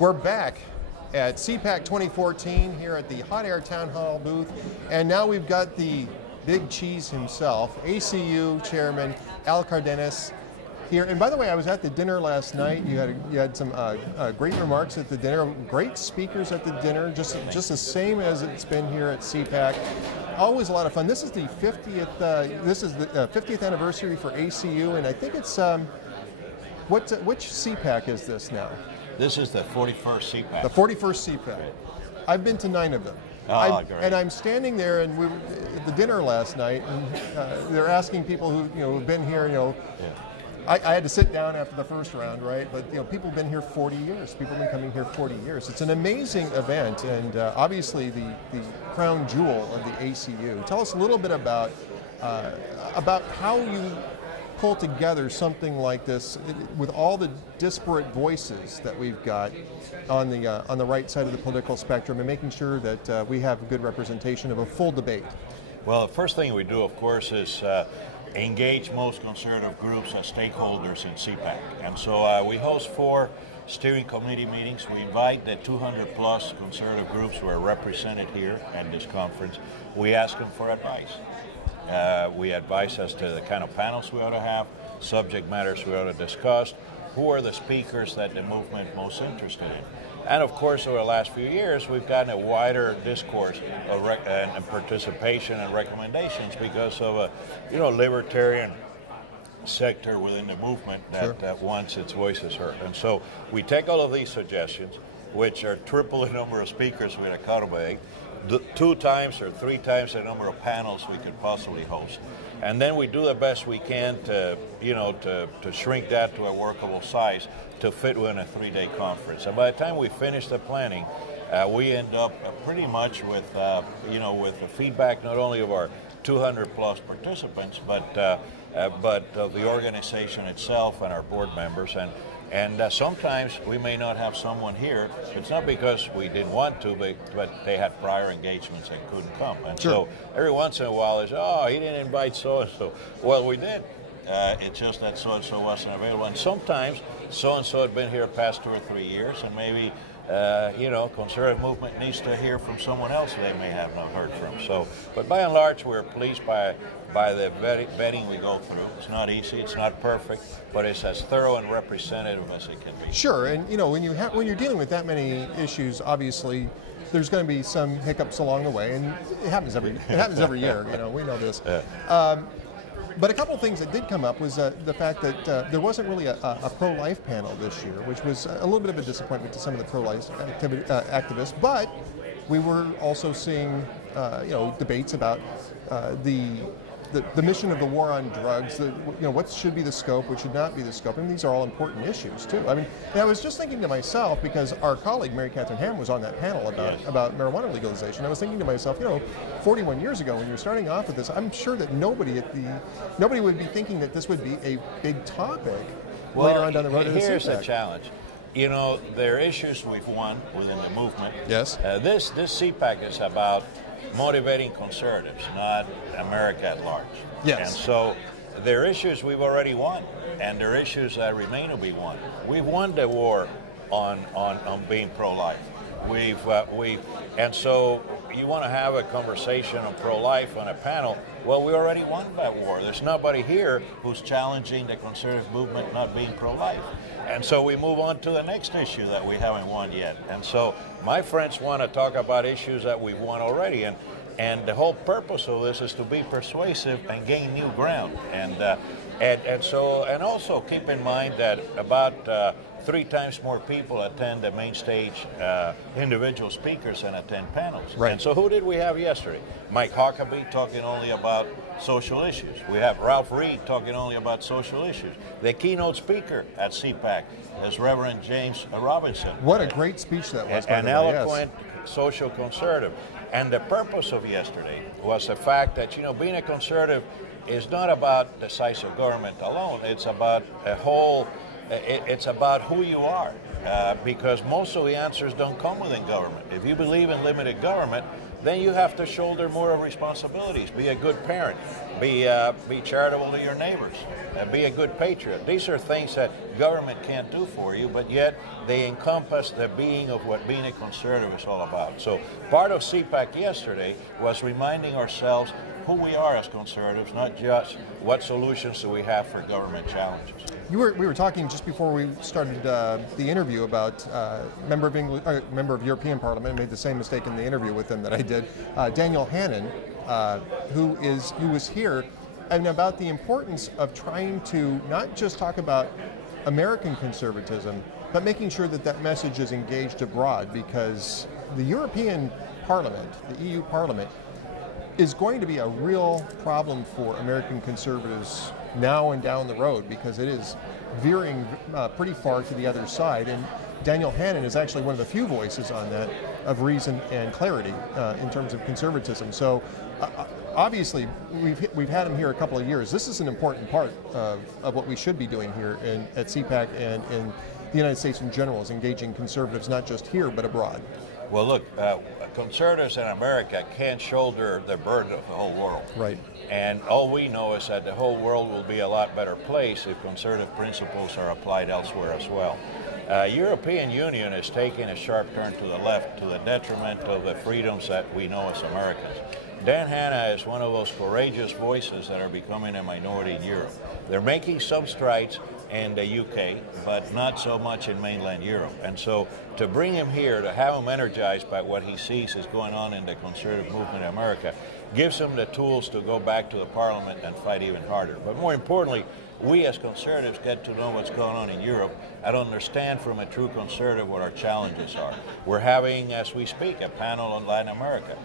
We're back at CPAC 2014 here at the Hot Air Town Hall booth, and now we've got the big cheese himself, ACU Chairman Al Cardenas here. And by the way, I was at the dinner last night. You had some great remarks at the dinner, great speakers at the dinner, just the same as it's been here at CPAC. Always a lot of fun. This is the 50th. This is the 50th anniversary for ACU, and I think it's which CPAC is this now? This is the 41st CPAC. The 41st CPAC. Right. I've been to 9 of them. Oh, great. And I'm standing there, and we were at the dinner last night, and they're asking people who have been here. Yeah. I had to sit down after the first round, right? But people have been here 40 years. People have been coming here 40 years. It's an amazing event, and obviously the crown jewel of the ACU. Tell us a little bit about how you pull together something like this with all the disparate voices that we've got on the right side of the political spectrum, and making sure that we have a good representation of a full debate. Well, the first thing we do, of course, is engage most conservative groups as stakeholders in CPAC. And so we host 4 steering committee meetings. We invite the 200 plus conservative groups who are represented here at this conference. We ask them for advice. We advise as to the kind of panels we ought to have, subject matters we ought to discuss, who are the speakers that the movement is most interested in. And of course, over the last few years, we've gotten a wider discourse of and participation and recommendations because of a libertarian sector within the movement that wants its voices heard. And so we take all of these suggestions, which are triple the number of speakers we accommodate, 2 times or 3 times the number of panels we could possibly host. And then we do the best we can to shrink that to a workable size to fit within a 3-day conference. And by the time we finish the planning, we end up pretty much with with the feedback not only of our 200 plus participants, but of the organization itself and our board members. And sometimes we may not have someone here. It's not because we didn't want to, but they had prior engagements and couldn't come. And so every once in a while, they say, "Oh, he didn't invite so-and-so." Well, we did. It's just that so-and-so wasn't available. And sometimes so-and-so had been here past 2 or 3 years, and maybe conservative movement needs to hear from someone else they may have not heard from. So, but by and large, we're pleased by the vetting we go through. It's not easy, it's not perfect, but it's as thorough and representative as it can be. Sure, and when you're dealing with that many issues, obviously there's going to be some hiccups along the way, and it happens every year. We know this. Yeah. But a couple of things that did come up was the fact that there wasn't really a pro-life panel this year, which was a little bit of a disappointment to some of the pro-life activists. But we were also seeing debates about the mission of the war on drugs. What should be the scope, what should not be the scope. And these are all important issues too. I mean, and I was just thinking to myself, because our colleague Mary Catherine Ham was on that panel about marijuana legalization. I was thinking to myself, 41 years ago when you were starting off with this, I'm sure that nobody would be thinking that this would be a big topic later on down the road. Here's the challenge. There are issues we've won within the movement. Yes. This CPAC is about motivating conservatives, not America at large. Yes. And so there are issues we've already won, and there are issues that remain to be won. We've won the war on being pro-life. And so you want to have a conversation on pro-life on a panel. Well, we already won that war. There's nobody here who's challenging the conservative movement not being pro-life. And so we move on to the next issue that we haven't won yet. And so my friends want to talk about issues that we've won already. And the whole purpose of this is to be persuasive and gain new ground. And also keep in mind that about 3 times more people attend the main stage individual speakers than attend panels. Right. And so who did we have yesterday? Mike Huckabee talking only about social issues. We have Ralph Reed talking only about social issues. The keynote speaker at CPAC is Reverend James Robinson. What a great speech that was, by an the way, eloquent social conservative. And the purpose of yesterday was the fact that, being a conservative is not about the size of government alone. It's about it's about who you are. because most of the answers don't come within government. If you believe in limited government, then you have to shoulder more of responsibilities. Be a good parent. Be charitable to your neighbors. Be a good patriot. These are things that government can't do for you, but yet they encompass the being of what being a conservative is all about. So part of CPAC yesterday was reminding ourselves who we are as conservatives, not just what solutions do we have for government challenges. We were talking just before we started the interview about member of European Parliament. I made the same mistake in the interview with him that I did. Daniel Hannan, who was here, and about the importance of trying to not just talk about American conservatism, but making sure that that message is engaged abroad, because the European Parliament, the EU Parliament, is going to be a real problem for American conservatives now and down the road, because it is veering pretty far to the other side. And Daniel Hannan is actually one of the few voices on that of reason and clarity in terms of conservatism. So obviously we've had him here a couple of years. This is an important part of what we should be doing here at CPAC and in the United States in general, is engaging conservatives not just here but abroad. Well, look, conservatives in America can't shoulder the burden of the whole world. Right. And all we know is that the whole world will be a lot better place if conservative principles are applied elsewhere as well. European Union is taking a sharp turn to the left to the detriment of the freedoms that we know as Americans. Dan Hannan is one of those courageous voices that are becoming a minority in Europe. They're making some strides in the UK, but not so much in mainland Europe. And so to bring him here, to have him energized by what he sees is going on in the conservative movement in America, gives him the tools to go back to the parliament and fight even harder. But more importantly, we as conservatives get to know what's going on in Europe and understand from a true conservative what our challenges are. We're having, as we speak, a panel on Latin America,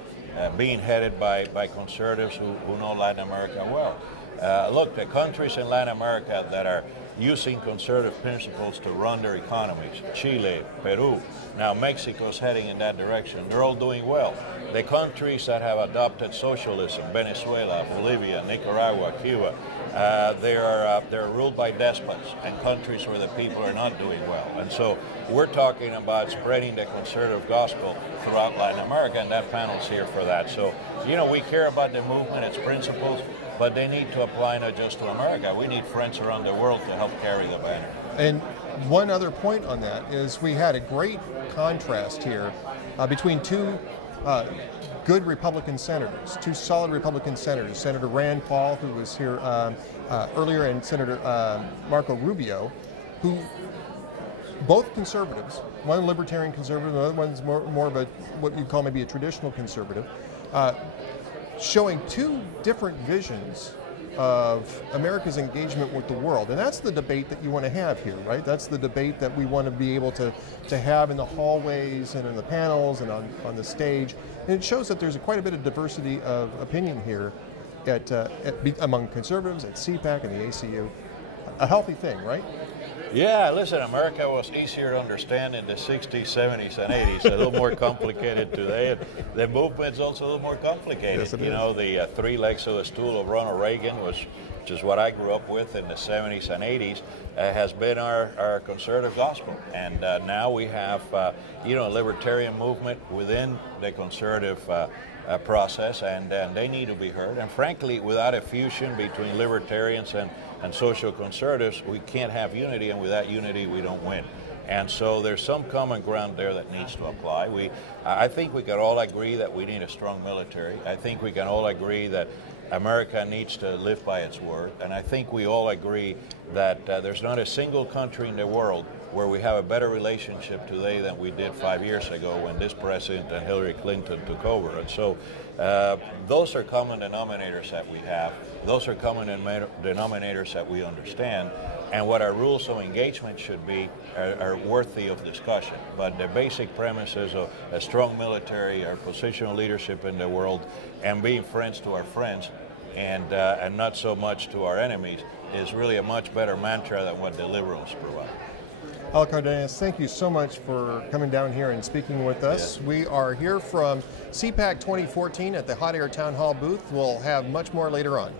being headed by conservatives who know Latin America well. Look, the countries in Latin America that are using conservative principles to run their economies, Chile, Peru, now Mexico's heading in that direction, they're all doing well. The countries that have adopted socialism, Venezuela, Bolivia, Nicaragua, Cuba, they're ruled by despots, and countries where the people are not doing well. And so we're talking about spreading the conservative gospel throughout Latin America, and that panel's here for that. So, you know, we care about the movement, its principles, but they need to apply not just to America. We need friends around the world to help carry the banner. And one other point on that is we had a great contrast here between two good Republican senators, two solid Republican senators, Senator Rand Paul, who was here earlier, and Senator Marco Rubio, who both conservatives, one libertarian conservative, the other one's more of a what you'd call maybe a traditional conservative, showing two different visions of America's engagement with the world. And that's the debate that you want to have here, right? That's the debate that we want to be able to have in the hallways and in the panels and on the stage. And it shows that there's quite a bit of diversity of opinion here among conservatives at CPAC and the ACU. A healthy thing, right? Yeah, listen, America was easier to understand in the 60s, 70s, and 80s. A little more complicated today. And the movement's also a little more complicated. Yes, it you know, the three legs of the stool of Ronald Reagan, which is what I grew up with in the 70s and 80s, has been our conservative gospel. And now we have, you know, a libertarian movement within the conservative process, and they need to be heard. And frankly, without a fusion between libertarians and social conservatives, we can't have unity, and without unity, we don't win. And so there's some common ground there that needs to apply. I think we can all agree that we need a strong military. I think we can all agree that America needs to live by its word. And I think we all agree that there's not a single country in the world where we have a better relationship today than we did 5 years ago when this president and Hillary Clinton took over. And so those are common denominators that we have. Those are common denominators that we understand. And what our rules of engagement should be are worthy of discussion. But the basic premises of a strong military, our positional leadership in the world, and being friends to our friends and not so much to our enemies is really a much better mantra than what the liberals provide. Cardenas, thank you so much for coming down here and speaking with us. Yes. We are here from CPAC 2014 at the Hot Air Town Hall booth. We'll have much more later on.